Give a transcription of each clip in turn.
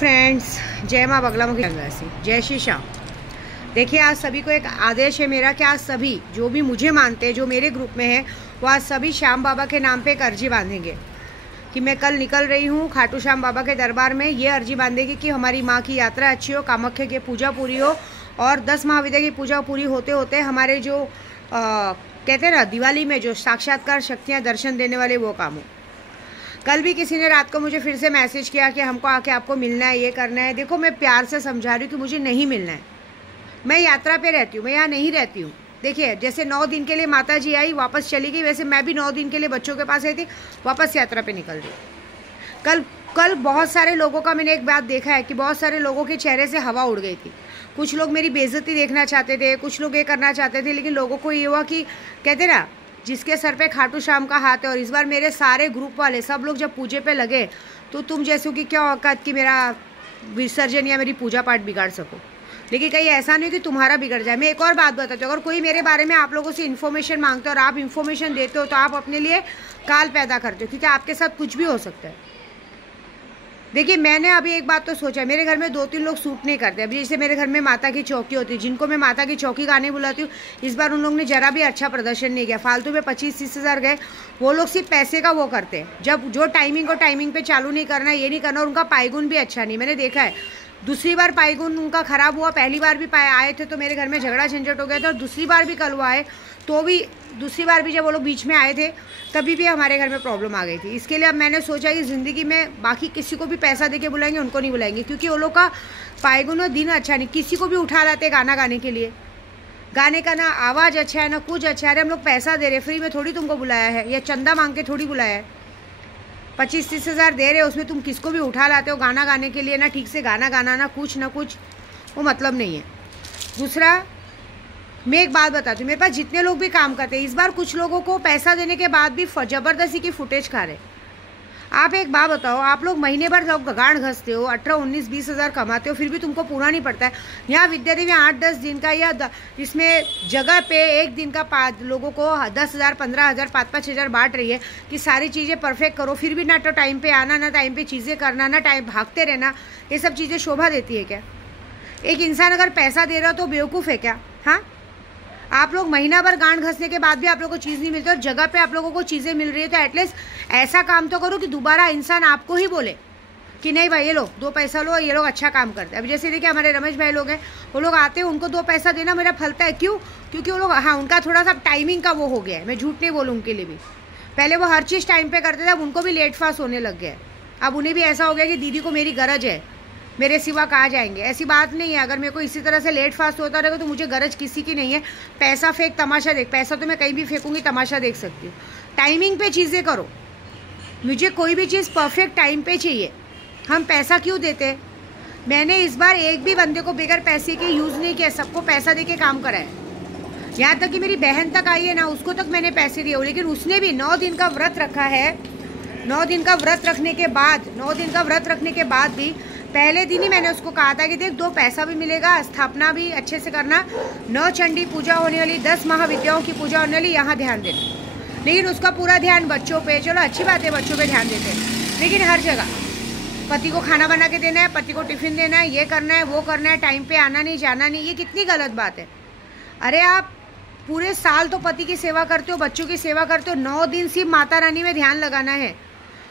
Friends, जय माँ बगलामुखी गंगासी, जय श्री श्याम। देखिए, आज सभी को एक आदेश है मेरा कि आज सभी जो भी मुझे मानते हैं, जो मेरे ग्रुप में है, वो आज सभी श्याम बाबा के नाम पे एक अर्जी बांधेंगे कि मैं कल निकल रही हूँ खाटू श्याम बाबा के दरबार में। ये अर्जी बांधेगी कि हमारी माँ की यात्रा अच्छी हो, कामाख्या की पूजा पूरी हो और 10 महाविद्या की पूजा पूरी होते होते हमारे जो कहते हैं ना दिवाली में जो साक्षात्कार शक्तियाँ दर्शन देने वाले वो काम हो। कल भी किसी ने रात को मुझे फिर से मैसेज किया कि हमको आके आपको मिलना है, ये करना है। देखो, मैं प्यार से समझा रही हूँ कि मुझे नहीं मिलना है। मैं यात्रा पे रहती हूँ, मैं यहाँ नहीं रहती हूँ। देखिए, जैसे 9 दिन के लिए माता जी आई, वापस चली गई, वैसे मैं भी 9 दिन के लिए बच्चों के पास आई थी, वापस यात्रा पे निकल रही। कल बहुत सारे लोगों का मैंने एक बात देखा है कि बहुत सारे लोगों के चेहरे से हवा उड़ गई थी। कुछ लोग मेरी बेइज्जती देखना चाहते थे, कुछ लोग ये करना चाहते थे, लेकिन लोगों को ये हुआ कि कहते ना जिसके सर पे खाटू श्याम का हाथ है। और इस बार मेरे सारे ग्रुप वाले सब लोग जब पूजे पे लगे तो तुम जैसों की क्या औकात कि मेरा विसर्जन या मेरी पूजा पाठ बिगाड़ सको। लेकिन कहीं ऐसा नहीं कि तुम्हारा बिगड़ जाए। मैं एक और बात बताती हूँ, अगर कोई मेरे बारे में आप लोगों से इन्फॉर्मेशन मांगते हो और आप इन्फॉर्मेशन देते हो तो आप अपने लिए काल पैदा करते हो, क्योंकि आपके साथ कुछ भी हो सकता है। देखिए, मैंने अभी एक बात तो सोचा, मेरे घर में 2-3 लोग सूट नहीं करते। अभी जैसे मेरे घर में माता की चौकी होती है, जिनको मैं माता की चौकी गाने बुलाती हूँ, इस बार उन लोगों ने जरा भी अच्छा प्रदर्शन नहीं किया। फालतू में 25-30 हज़ार गए। वो लोग सिर्फ पैसे का वो करते हैं। जब जो टाइमिंग पे चालू नहीं करना, ये नहीं करना। उनका पायगुन भी अच्छा नहीं, मैंने देखा है। दूसरी बार पायगुन उनका ख़राब हुआ। पहली बार भी आए थे तो मेरे घर में झगड़ा झंझट हो गया था, और दूसरी बार भी कल वो आए तो भी दूसरी बार भी जब वो लोग बीच में आए थे तभी भी हमारे घर में प्रॉब्लम आ गई थी। इसके लिए अब मैंने सोचा कि ज़िंदगी में बाकी किसी को भी पैसा दे के बुलाएंगे, उनको नहीं बुलाएंगे, क्योंकि वो लोग का पायगुन दिन अच्छा नहीं। किसी को भी उठा लाते गाना गाने के लिए, गाने का ना आवाज़ अच्छा है ना कुछ अच्छा है। अरे हम लोग पैसा दे रहे, फ्री में थोड़ी तुमको बुलाया है, या चंदा मांग के थोड़ी बुलाया है। 25-30 हज़ार दे रहे, उसमें तुम किसको भी उठा लाते हो गाना गाने के लिए, ना ठीक से गाना गाना ना कुछ, वो मतलब नहीं है। दूसरा, मैं एक बात बताती हूँ, मेरे पास जितने लोग भी काम करते हैं, इस बार कुछ लोगों को पैसा देने के बाद भी ज़बरदस्ती की फुटेज खा रहे। आप एक बात बताओ, आप लोग महीने भर लोग गांड घसते हो, 18, 19, 20 हज़ार कमाते हो, फिर भी तुमको पूरा नहीं पड़ता है। यहाँ विद्यादेवी 8-10 दिन का या इसमें जगह पे एक दिन का लोगों को 10 हज़ार, 15 हज़ार, 5-5 हज़ार बांट रही है कि सारी चीज़ें परफेक्ट करो, फिर भी ना तो टाइम पे आना, ना टाइम पे चीज़ें करना, ना टाइम भागते रहना। ये सब चीज़ें शोभा देती है क्या? एक इंसान अगर पैसा दे रहा हो तो बेवकूफ़ है क्या? हाँ, आप लोग महीना भर गांड घसने के बाद भी आप लोगों को चीज़ नहीं मिलती और जगह पे आप लोगों को चीज़ें मिल रही है, तो एटलीस्ट ऐसा काम तो करो कि दोबारा इंसान आपको ही बोले कि नहीं भाई ये लो 2 पैसा लो, ये लोग अच्छा काम करते हैं। अब जैसे देखिए हमारे रमेश भाई लोग हैं, वो लोग आते हैं, उनको 2 पैसा देना मेरा फलता है। क्यों? क्योंकि वो लोग, हाँ, उनका थोड़ा सा टाइमिंग का वो हो गया है। मैं झूठ नहीं बोलूँ, उनके लिए भी पहले वो हर चीज़ टाइम पर करते थे, अब उनको भी लेट फास्ट होने लग गया है। अब उन्हें भी ऐसा हो गया कि दीदी को मेरी गरज है, मेरे सिवा कहाँ जाएंगे। ऐसी बात नहीं है। अगर मेरे को इसी तरह से लेट फास्ट होता रहेगा तो मुझे गरज किसी की नहीं है। पैसा फेंक, तमाशा देख। पैसा तो मैं कहीं भी फेंकूंगी, तमाशा देख सकती हूँ। टाइमिंग पे चीज़ें करो। मुझे कोई भी चीज़ परफेक्ट टाइम पे चाहिए। हम पैसा क्यों देते? मैंने इस बार एक भी बंदे को बगैर पैसे के यूज़ नहीं किया, सबको पैसा दे के काम करा है। यहाँ तक कि मेरी बहन तक आई है ना, उसको तक मैंने पैसे दिए, लेकिन उसने भी 9 दिन का व्रत रखा है। 9 दिन का व्रत रखने के बाद भी पहले दिन ही मैंने उसको कहा था कि देख 2 पैसा भी मिलेगा, स्थापना भी अच्छे से करना, 9 चंडी पूजा होने वाली, 10 महाविद्याओं की पूजा होने वाली, यहाँ ध्यान देना। लेकिन उसका पूरा ध्यान बच्चों पे, चलो अच्छी बात है बच्चों पे ध्यान देते हैं, लेकिन हर जगह पति को खाना बना के देना है, पति को टिफ़िन देना है, ये करना है, वो करना है, टाइम पे आना नहीं, जाना नहीं, ये कितनी गलत बात है। अरे आप पूरे साल तो पति की सेवा करते हो, बच्चों की सेवा करते हो, 9 दिन सिर्फ माता रानी में ध्यान लगाना है,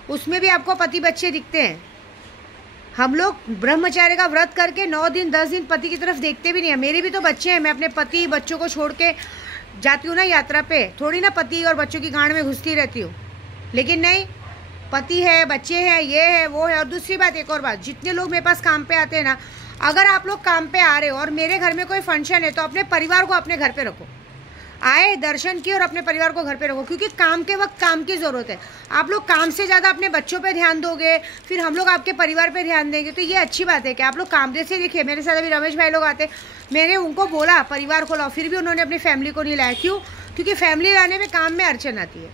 उसमें भी आपको पति बच्चे दिखते हैं। हम लोग ब्रह्मचार्य का व्रत करके 9 दिन 10 दिन पति की तरफ देखते भी नहीं है। मेरे भी तो बच्चे हैं, मैं अपने पति बच्चों को छोड़ के जाती हूँ ना यात्रा पे, थोड़ी ना पति और बच्चों की गांड में घुसती रहती हूँ। लेकिन नहीं, पति है, बच्चे हैं, ये है, वो है। और दूसरी बात, एक और बात, जितने लोग मेरे पास काम पे आते हैं ना, अगर आप लोग काम पे आ रहे हो और मेरे घर में कोई फंक्शन है तो अपने परिवार को अपने घर पे रखो। आए, दर्शन किए और अपने परिवार को घर पे रखो, क्योंकि काम के वक्त काम की ज़रूरत है। आप लोग काम से ज़्यादा अपने बच्चों पे ध्यान दोगे, फिर हम लोग आपके परिवार पे ध्यान देंगे, तो ये अच्छी बात है कि आप लोग काम। जैसे देखिए मेरे साथ अभी रमेश भाई लोग आते, मैंने उनको बोला परिवार को लाओ, फिर भी उन्होंने अपनी फैमिली को नहीं लाया। क्यों? क्योंकि फैमिली लाने में काम में अड़चन आती है।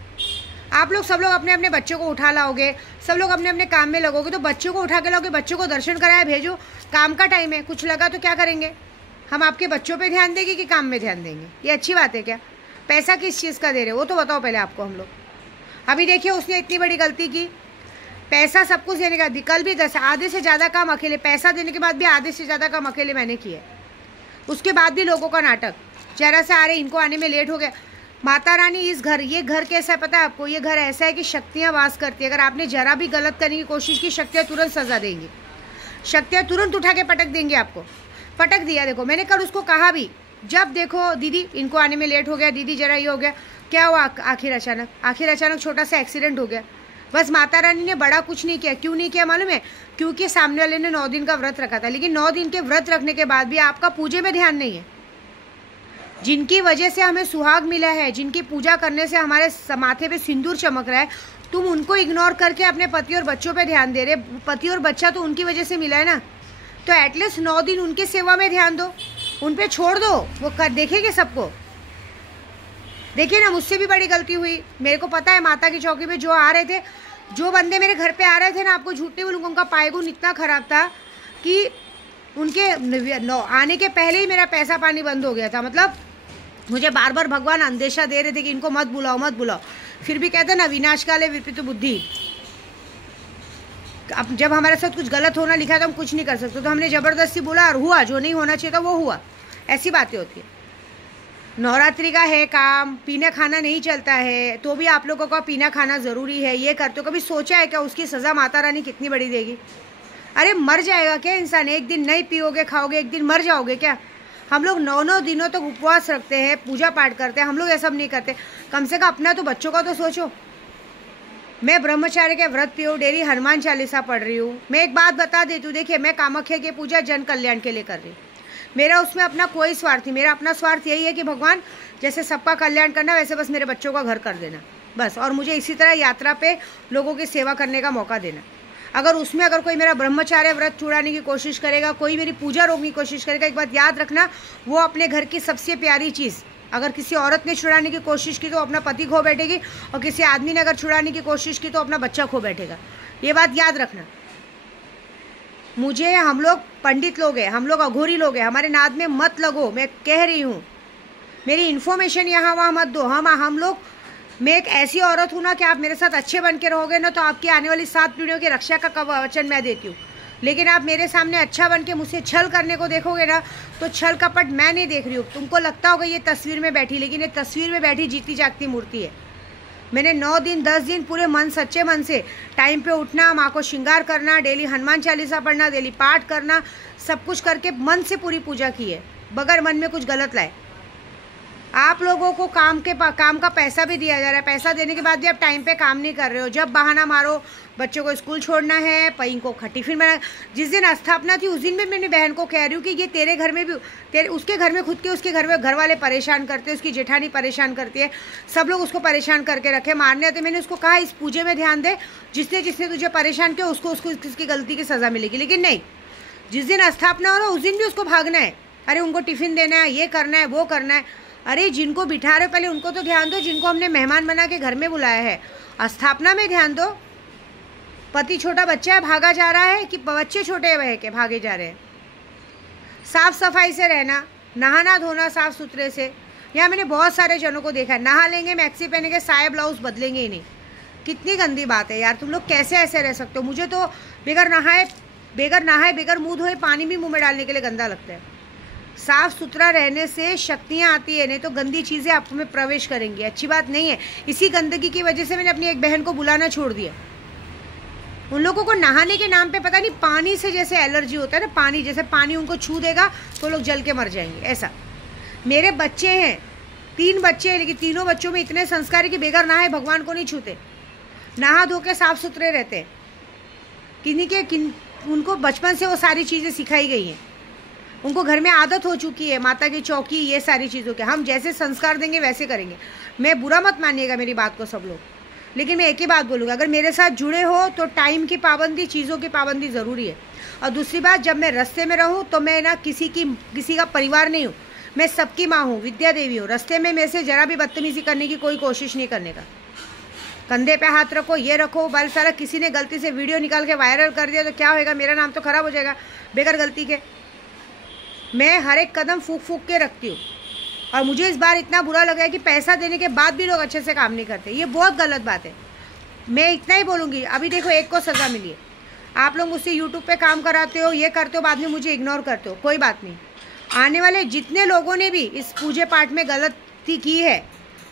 आप लोग सब लोग अपने अपने बच्चों को उठा लाओगे, सब लोग अपने अपने काम में लगोगे, तो बच्चों को उठा के लाओगे, बच्चों को दर्शन कराया भेजो। काम का टाइम है, कुछ लगा तो क्या करेंगे? हम आपके बच्चों पे ध्यान देंगे कि काम में ध्यान देंगे? ये अच्छी बात है क्या? पैसा किस चीज़ का दे रहे हो वो तो बताओ पहले आपको हम लोग। अभी देखिए उसने इतनी बड़ी गलती की, पैसा सब कुछ देने का, कल भी 10 आधे से ज़्यादा काम अकेले, पैसा देने के बाद भी आधे से ज़्यादा काम अकेले मैंने किया। उसके बाद भी लोगों का नाटक, जरा से आ रहे, इनको आने में लेट हो गया। माता रानी इस घर, ये घर कैसा है पता है आपको? ये घर ऐसा है कि शक्तियाँ वास करती है। अगर आपने जरा भी गलत करने की कोशिश की, शक्तियाँ तुरंत सजा देंगी, शक्तियाँ तुरंत उठा के पटक देंगे आपको। पटक दिया। देखो मैंने कल उसको कहा भी, जब देखो दीदी इनको आने में लेट हो गया, दीदी जरा ये हो गया, क्या हुआ आखिर अचानक छोटा सा एक्सीडेंट हो गया। बस माता रानी ने बड़ा कुछ नहीं किया। क्यों नहीं किया मालूम है? क्योंकि सामने वाले ने 9 दिन का व्रत रखा था। लेकिन 9 दिन के व्रत रखने के बाद भी आपका पूजे में ध्यान नहीं है। जिनकी वजह से हमें सुहाग मिला है, जिनकी पूजा करने से हमारे माथे पे सिंदूर चमक रहा है, तुम उनको इग्नोर करके अपने पति और बच्चों पे ध्यान दे रहे। पति और बच्चा तो उनकी वजह से मिला है ना, तो एटलीस्ट 9 दिन उनके सेवा में ध्यान दो, उन पे छोड़ दो, वो कर देखेंगे सबको। देखिए ना, मुझसे भी बड़ी गलती हुई। मेरे को पता है माता की चौकी पे जो आ रहे थे, जो बंदे मेरे घर पे आ रहे थे ना, आपको झूठ नहीं बोलूँगा, उनका पायगुन इतना ख़राब था कि उनके आने के पहले ही मेरा पैसा पानी बंद हो गया था। मतलब मुझे बार बार भगवान अंदेशा दे रहे थे कि इनको मत बुलाओ मत बुलाओ, फिर भी कहते ना विनाश काले विपरीत बुद्धि। अब जब हमारे साथ कुछ गलत होना लिखा तो हम कुछ नहीं कर सकते, तो हमने ज़बरदस्ती बोला और हुआ, जो नहीं होना चाहिए था वो हुआ। ऐसी बातें होती है। नवरात्रि का है काम, पीना खाना नहीं चलता है, तो भी आप लोगों का पीना खाना ज़रूरी है। ये करते हो, कभी सोचा है क्या उसकी सज़ा माता रानी कितनी बड़ी देगी? अरे मर जाएगा क्या इंसान? एक दिन नहीं पियोगे खाओगे, एक दिन मर जाओगे क्या? हम लोग 9 दिनों तक उपवास रखते हैं, पूजा पाठ करते हैं, हम लोग ये सब नहीं करते। कम से कम अपना तो बच्चों का तो सोचो। मैं ब्रह्मचार्य के व्रत पे हूँ, डेली हनुमान चालीसा पढ़ रही हूँ। मैं एक बात बता देती हूँ, देखिए मैं कामाख्या की पूजा जन कल्याण के लिए कर रही हूँ। मेरा उसमें अपना कोई स्वार्थ नहीं। मेरा अपना स्वार्थ यही है कि भगवान जैसे सबका कल्याण करना, वैसे बस मेरे बच्चों का घर कर देना बस, और मुझे इसी तरह यात्रा पे लोगों की सेवा करने का मौका देना। अगर कोई मेरा ब्रह्मचार्य व्रत छुड़ाने की कोशिश करेगा, कोई मेरी पूजा रोकने की कोशिश करेगा, एक बात याद रखना, वो अपने घर की सबसे प्यारी चीज़ अगर किसी औरत ने छुड़ाने की कोशिश की तो अपना पति खो बैठेगी, और किसी आदमी ने अगर छुड़ाने की कोशिश की तो अपना बच्चा खो बैठेगा। ये बात याद रखना। हम लोग पंडित लोग हैं, हम लोग अघोरी लोग हैं, हमारे नाद में मत लगो। मैं कह रही हूँ, मेरी इन्फॉर्मेशन यहाँ वहाँ मत दो। हम लोग, मैं एक ऐसी औरत हूँ ना कि आप मेरे साथ अच्छे बन के रहोगे ना, तो आपकी आने वाली 7 पीढ़ियों की रक्षा का वचन मैं देती हूँ। लेकिन आप मेरे सामने अच्छा बन के मुझसे छल करने को देखोगे ना, तो छल कपट मैं नहीं देख रही हूँ। तुमको लगता होगा ये तस्वीर में बैठी, लेकिन ये तस्वीर में बैठी जीती जागती मूर्ति है। मैंने 9 दिन 10 दिन पूरे मन, सच्चे मन से टाइम पे उठना, माँ को श्रृंगार करना, डेली हनुमान चालीसा पढ़ना, डेली पाठ करना, सब कुछ करके मन से पूरी पूजा की है, बगैर मन में कुछ गलत लाए। आप लोगों को काम का पैसा भी दिया जा रहा है, पैसा देने के बाद भी आप टाइम पे काम नहीं कर रहे हो। जब बहाना मारो, बच्चों को स्कूल छोड़ना है, पई को टिफिन बना। जिस दिन स्थापना थी उस दिन भी मैंने बहन को कह रही हूँ कि ये तेरे घर में भी, उसके घर में खुद के, उसके घर में घर वाले परेशान करते हैं, उसकी जेठानी परेशान करती है, सब लोग उसको परेशान करके रखे, मारने आते। मैंने उसको कहा इस पूजे में ध्यान दे, जिसने तुझे परेशान किया उसको उसकी गलती की सज़ा मिलेगी। लेकिन नहीं, जिस दिन स्थापना हो रहा उस दिन भी उसको भागना है। अरे उनको टिफिन देना है, ये करना है, वो करना है। अरे जिनको बिठा रहे पहले उनको तो ध्यान दो, जिनको हमने मेहमान बना के घर में बुलाया है। स्थापना में ध्यान दो। पति छोटा बच्चा है, भागा जा रहा है, कि बच्चे छोटे हैं के भागे जा रहे हैं। साफ सफाई से रहना, नहाना धोना साफ सुथरे से। यहाँ मैंने बहुत सारे जनों को देखा है, नहा लेंगे, मैक्सी पहनेंगे, साया ब्लाउज बदलेंगे ही नहीं। कितनी गंदी बात है यार, तुम लोग कैसे ऐसे रह सकते हो? मुझे तो बगैर नहाए बगैर मुँह धोए पानी भी मुँह में डालने के लिए गंदा लगता है। साफ़ सुथरा रहने से शक्तियाँ आती है, नहीं तो गंदी चीज़ें आप में प्रवेश करेंगी, अच्छी बात नहीं है। इसी गंदगी की वजह से मैंने अपनी एक बहन को बुलाना छोड़ दिया। उन लोगों को नहाने के नाम पे पता नहीं पानी से जैसे एलर्जी होता है ना, पानी जैसे पानी उनको छू देगा तो लोग जल के मर जाएंगे, ऐसा। मेरे बच्चे हैं, 3 बच्चे हैं, लेकिन तीनों बच्चों में इतने संस्कार कि बेगर नहाए भगवान को नहीं छूते, नहा धो के साफ़ सुथरे रहते हैं। उनको बचपन से वो सारी चीज़ें सिखाई गई हैं, उनको घर में आदत हो चुकी है, माता की चौकी, ये सारी चीज़ों के। हम जैसे संस्कार देंगे वैसे करेंगे। मैं बुरा मत मानिएगा मेरी बात को सब लोग, लेकिन मैं एक ही बात बोलूँगा, अगर मेरे साथ जुड़े हो तो टाइम की पाबंदी, चीज़ों की पाबंदी ज़रूरी है। और दूसरी बात, जब मैं रास्ते में रहूँ तो मैं ना किसी का परिवार नहीं हूँ, मैं सबकी माँ हूँ, विद्या देवी हूँ। रास्ते में मेरे से ज़रा भी बदतमीज़ी करने की कोई कोशिश नहीं करने का। कंधे पे हाथ रखो, ये रखो, बाल सारा। किसी ने गलती से वीडियो निकाल के वायरल कर दिया तो क्या होएगा? मेरा नाम तो ख़राब हो जाएगा बेगर गलती के। मैं हर एक कदम फूक फूक के रखती हूँ। और मुझे इस बार इतना बुरा लगा है कि पैसा देने के बाद भी लोग अच्छे से काम नहीं करते। ये बहुत गलत बात है। मैं इतना ही बोलूँगी, अभी देखो एक को सज़ा मिली है, आप लोग मुझसे यूट्यूब पे काम कराते हो, ये करते हो, बाद में मुझे इग्नोर करते हो, कोई बात नहीं। आने वाले जितने लोगों ने भी इस पूजे पाठ में गलती की है,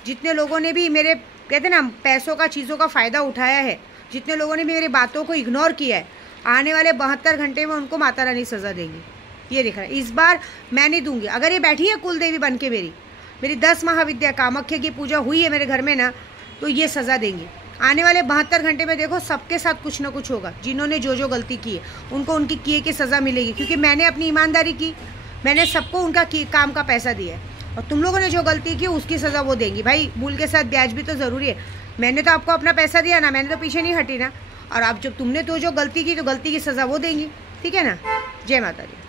जितने लोगों ने भी मेरे कहते ना पैसों का चीज़ों का फ़ायदा उठाया है, जितने लोगों ने भी मेरी बातों को इग्नोर किया है, आने वाले 72 घंटे में उनको माता रानी सज़ा देंगी। ये दिख रहा है, इस बार मैं नहीं दूंगी। अगर ये बैठी है कुल देवी बन के मेरी 10 महाविद्या कामाख्या की पूजा हुई है मेरे घर में ना, तो ये सज़ा देंगी। आने वाले 72 घंटे में देखो सबके साथ कुछ ना कुछ होगा। जिन्होंने जो जो गलती की है उनको उनकी किए की सज़ा मिलेगी, क्योंकि मैंने अपनी ईमानदारी की, मैंने सबको उनका काम का पैसा दिया है। और तुम लोगों ने जो गलती की उसकी सज़ा वो देंगी। भाई मूल के साथ ब्याज भी तो ज़रूरी है। मैंने तो आपको अपना पैसा दिया ना, मैंने तो पीछे नहीं हटी ना। और आप जब तुमने तो जो गलती की, तो गलती की सज़ा वो देंगी। ठीक है ना। जय माता दी।